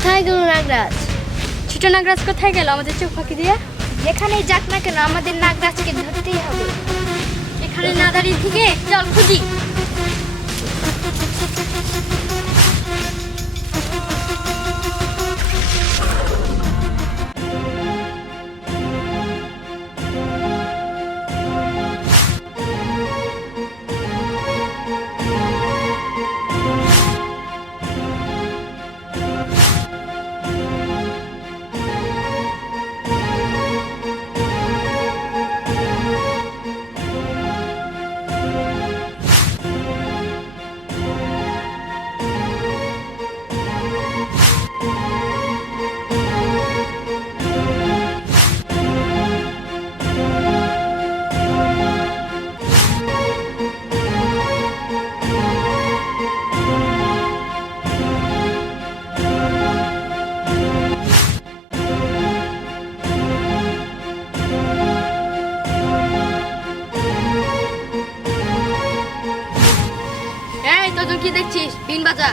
কোথায় গেল নাগরাজ? ছোট নাগরাজ কোথায় গেল আমাদের চোখ ফাঁকি দিয়ে? যেখানেই যাক না কেন আমাদের নাগরাজকে ধরতেই হবে। এখানে না দাঁড়িয়ে থেকে চল খুঁজি। এই তো তুই কি দেখছিস? বিন বাজা।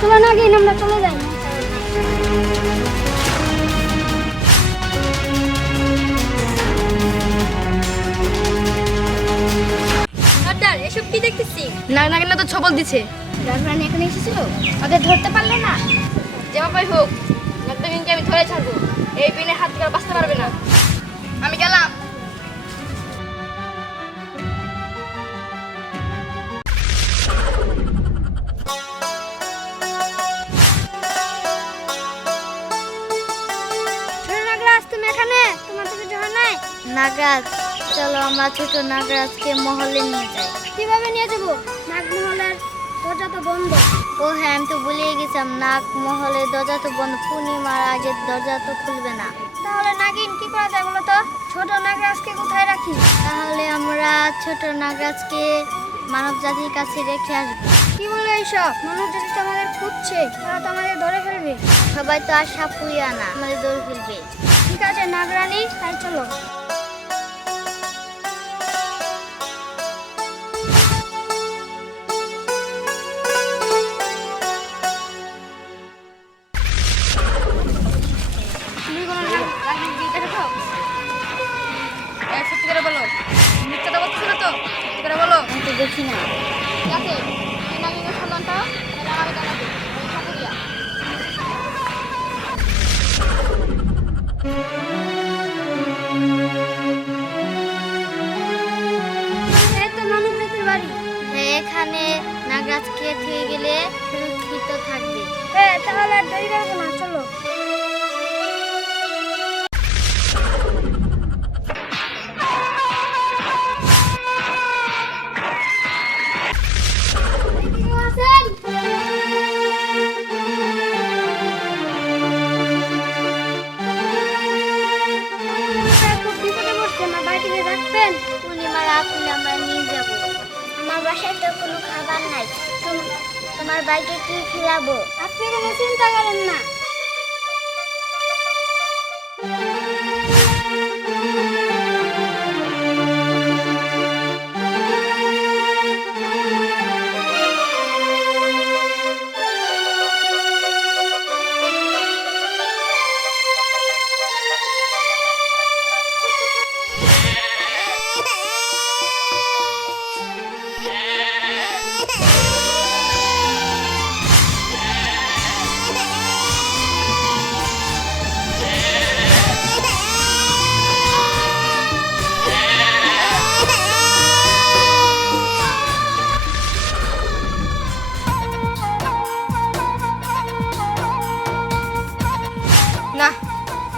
চলো নাগিন আমরা চলে যাই। সর্দার এসব কি দেখতেছি? নাগিনা তো ছবল দিছে। রাজরানী এখানে এসেছিল, ওদের ধরতে পারলে না? যেভাবে হোক নাগিনকে আমি ধরে ছাড়বো। এই বিনে হাত করে বাঁচতে পারবে না। আমি গেলাম। ছোট নাগরাজ তুমি এখানে? তোমার তো কিছু হয় নাই? নাগরাজ চলো আমরা ছোট নাগরাজকে মহলে নিয়ে যাই। কিভাবে নিয়ে যাবো? নাগ মহলের দরজা তো বন্ধ। ও হ্যাঁ, আমি তো ভুলেই গেছিলাম, নাগ মহলের দরজা তো বন্ধ, পূর্ণিমার আগে দরজা তো খুলবে না। তাহলে নাগিন কি করা যায় বলো তো? ছোট নাগরাজকে কোথায় রাখি? তাহলে আমরা ছোট নাগরাজকে মানব জাতির কাছে রেখে আসবো। কি বলে এইসব? মানব জাতি তো আমাদের খুঁজছে, তারা তো আমাদের ধরে ফেলবে। সবাই তো আর সাপুইয়া না, আমাদের ধরে ফেলবে। ঠিক আছে নাগরানী, তাই চলো। সত্যি করে বলো, মিথ্যাটা বলছো না তো? সত্যি করে বলো। আমি তো দেখি না। ঠিক আছে, তুই নাগিনের সন্ধানটা তাহলে আমি জানাবো। আমি ঠাকুরিয়া। এই তো মানব জাতির বাড়ি। হ্যাঁ, এখানে নাগরাজকে থেকে গেলে সুরক্ষিত থাকবে। হ্যাঁ, তাহলে আর দেরি করবো না, চলো। পূর্ণিমার আপনি আমরা নিয়ে যাব। আমার বাসায় তো কোনো খাবার নাই, তোমার বাইকে কি খিলাবো? আপনি কোনো চিন্তা করেন না।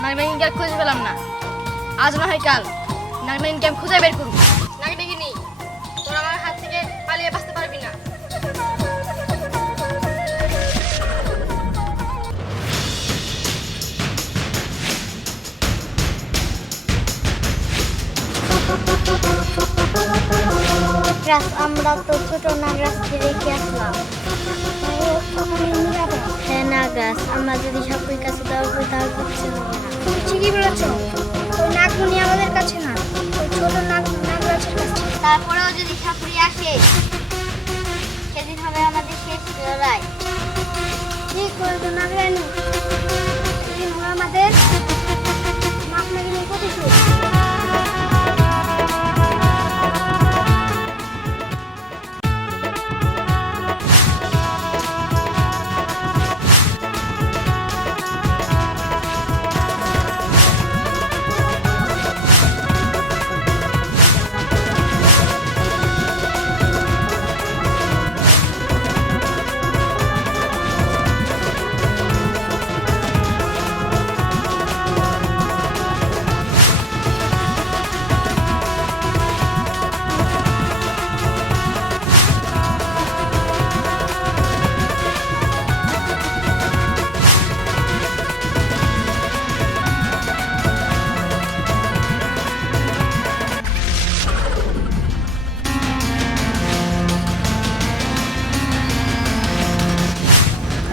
নাগনাগিনকে আর খুঁজে পেলাম না। আজ না হয় কাল নাগনাগিনকে আমি খুঁজে বের করবো। নাগনাগিনী, তোরা আমার হাত থেকে পালিয়ে বাঁচতে পারবি না। নাগরাজ, আমরা তো ছোট নাগরাজকে রেখে আসলাম। হ্যাঁ নাগরাজ, আমরা যদি সাপুরির কাছে দেওয়া করি তাহলে কিচ্ছু হবে না। তুমি ঠিকই বলেছ, ওই নাগমণি আমাদের কাছে না, ওই ছোট নাগরাজের কাছে। তারপরেও যদি সাপুরি আসে সেদিন হবে আমাদের শেষ লড়াই। ঠিক বলতো নাগরানী, সেদিন হবে আমাদের নাগনাগিনীর প্রতিশোধ।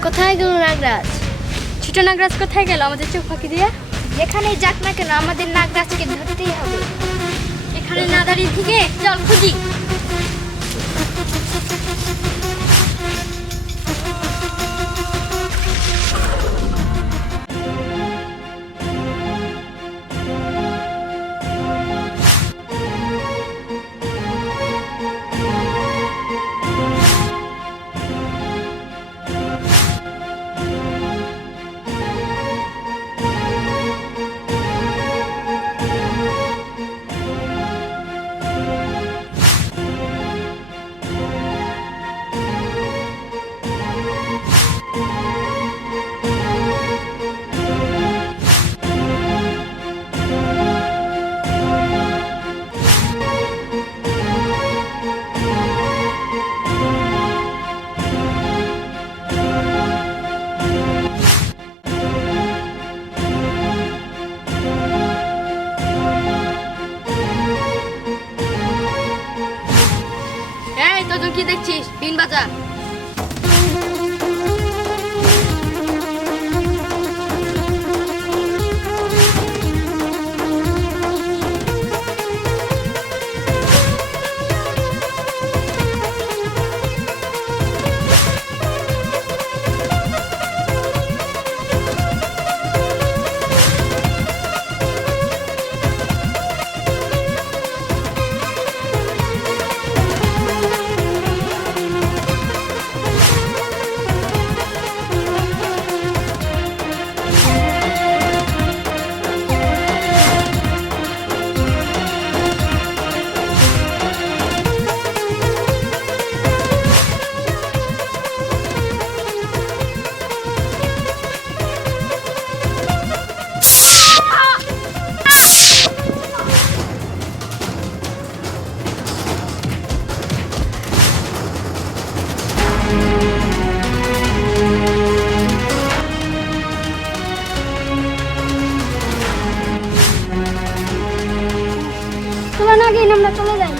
কোথায় গেল নাগরাজ? ছোট নাগরাজ কোথায় গেল আমাদের চোখ ফাঁকি দিয়ে? যেখানেই যাক না কেন আমাদের নাগরাজকে ধরতেই হবে। এখানে না দাঁড়িয়ে থেকে চল খুঁজি। কি দেখছিস? বিন বাজা। চলো না গিয়ে আমরা চলে যাই।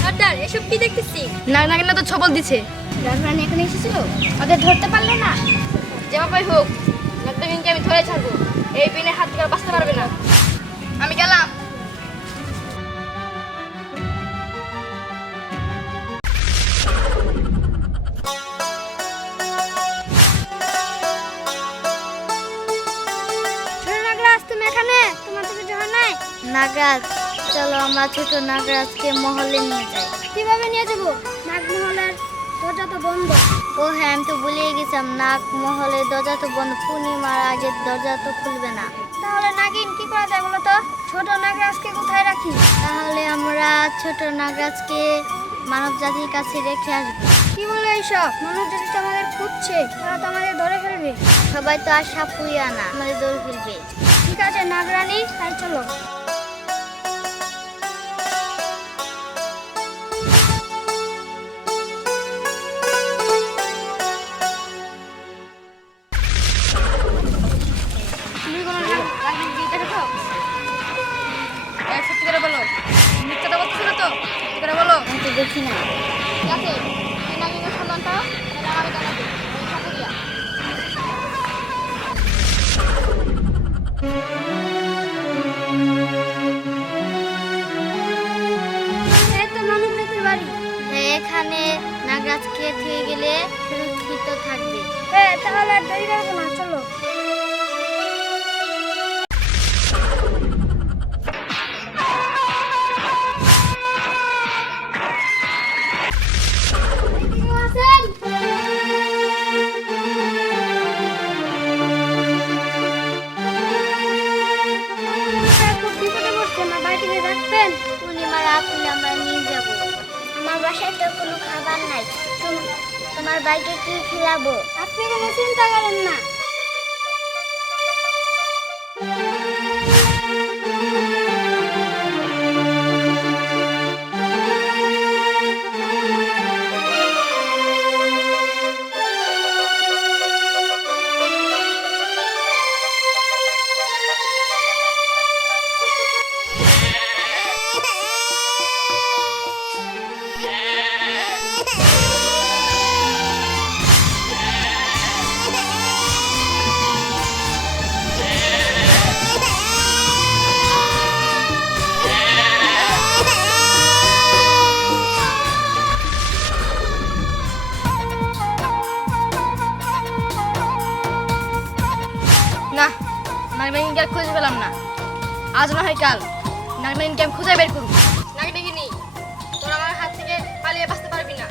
সর্দার, এসব কি দেখতেছি? নাগনাগিনা তো ছবল দিছে। রাজরানী এখানে এসেছিল, ওদের ধরতে পারলে না? যেভাবেই হোক নাগনাগিনকে আমি ধরে ছাড়বো। এই বিনে হাত থেকে আর বাঁচতে পারবে না। আমি গেলাম। নাগরাজ, চলো আমরা ছোট নাগরাজকে মহলে নিয়ে যাই। কিভাবে নিয়ে যাবো? নাগমহলের দরজা তো বন্ধ। ও হ্যাঁ, আমি তো ভুলেই গেছিলাম, নাগমহলের দরজা তো বন্ধ, পূর্ণিমার আগে দরজা তো খুলবে না। তাহলে নাগিন কি করা যায় বলো তো? ছোট নাগরাজকে কোথায় রাখি? তাহলে আমরা ছোট নাগরাজকে মানব জাতির কাছে রেখে আসবো। কি বলে এইসব? মানব জাতি তো আমাদের খুঁজছে, তারা তো আমাদের ধরে ফেলবে। সবাই তো আর সাপুইয়া না, আমাদের ধরে ফেলবে। ঠিক আছে নাগরানী, তাই চলো। তুমি কোনো নাগরানী দেখেছো? সত্যি করে বলো, মিথ্যাটা বলতেছিল তো? সত্যি করে বলো। আমি তো দেখি না। ঠিক আছে, এই নাগিনের সন্ধানটা তাহলে আমি জানাবো। আমি সাপুরিয়া। এই তো মানব জাতির বাড়ি। এখানে নাগরাজকে থেকে গেলে সুরক্ষিত থাকবে। হ্যাঁ, তাহলে আর দেরি করবো না, চলো। পূর্ণিমার আপনি আমরা নিয়ে যাব। আমার বাসায় তো কোনো খাবার নাই, তোমার বাইকে কি খিলাবো? আপনি কোনো চিন্তা করেন না। না, নাগনাগিনকে আর খুঁজে পেলাম না। আজ না হয় কাল নাগনাগিনকে আমি খুঁজে বের করবো। নাগনাগিনি, তোরা আমার হাত থেকে পালিয়ে বাঁচতে পারবি না।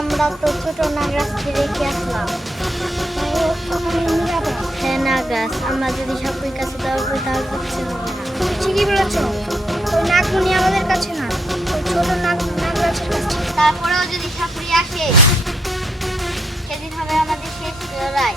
আমরা তো ছোট নাগরাজকে রেখে আসলাম। হ্যাঁ নাগরাজ, আমরা যদি সাপুরির কাছে দেওয়া করি তাহলে কিচ্ছু হবে না। তুমি ঠিকই বলেছ, ওই নাগমণি আমাদের কাছে না, ওই ছোট নাগরাজের কাছে। তারপরেও যদি সাপুরি আসে, সেদিন হবে আমাদের শেষ লড়াই।